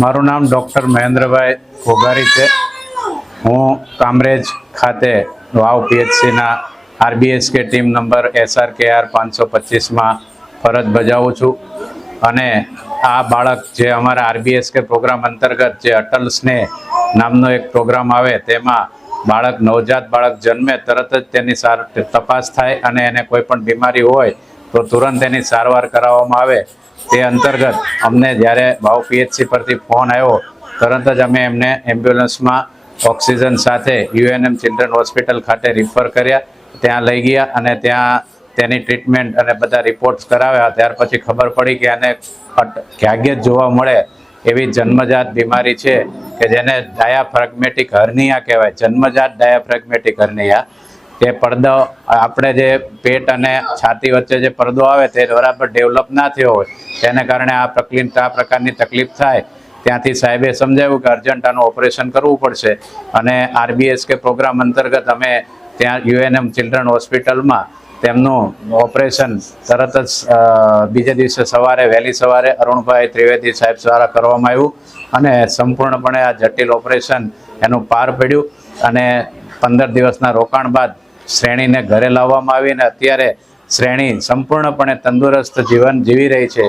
મારું નામ ડૉક્ટર મહેન્દ્રભાઈ ઘોઘારી છે। હું કામરેજ ખાતે વાવ પીએચસીના આરબીએસકે ટીમ નંબર SRKR 525માં ફરજ બજાવું છું અને આ બાળક જે અમારા આરબીએસકે પ્રોગ્રામ અંતર્ગત જે અટલ સ્નેહ નામનો એક પ્રોગ્રામ આવે તેમાં બાળક નવજાત બાળક જન્મે તરત જ તેની તપાસ થાય અને એને કોઈ પણ બીમારી હોય તો તુરંત એની સારવાર કરાવવામાં આવે। તે અંતર્ગત અમને જ્યારે વાવ પીએચસી પરથી ફોન આવ્યો તરત જ અમે એમને એમ્બ્યુલન્સમાં ઓક્સિજન સાથે UNM ચિલ્ડ્રન હોસ્પિટલ ખાતે રિફર કર્યા, ત્યાં લઈ ગયા અને ત્યાં તેની ટ્રીટમેન્ટ અને બધા રિપોર્ટ્સ કરાવ્યા। ત્યાર પછી ખબર પડી કે એને ભાગ્યે જ જોવા મળે એવી જન્મજાત બીમારી છે કે જેને ડાયાફ્રેગમેટિક હર્નિયા કહેવાય, જન્મજાત ડાયાફ્રેગમેટિક હર્નિયા। તે પડદો આપણે જે પેટ અને છાતી વચ્ચે જે પડદો આવે તે બરાબર ડેવલપ ના થયો હોય તેને કારણે આ પ્રકારની તકલીફ થાય। ત્યાંથી સાહેબે સમજાવ્યું કે અર્જન્ટ આનું ઓપરેશન કરવું પડશે અને આરબીએસકે પ્રોગ્રામ અંતર્ગત અમે ત્યાં UNM ચિલ્ડ્રન હોસ્પિટલમાં તેમનું ઓપરેશન તરત જ બીજે દિવસે વહેલી સવારે અરુણભાઈ ત્રિવેદી સાહેબ દ્વારા કરવામાં આવ્યું અને સંપૂર્ણપણે આ જટિલ ઓપરેશન એનું પાર પડ્યું અને 15 દિવસના રોકાણ બાદ શ્રેણીને ઘરે લાવવામાં આવી અને અત્યારે શ્રેણી સંપૂર્ણપણે તંદુરસ્ત જીવન જીવી રહી છે।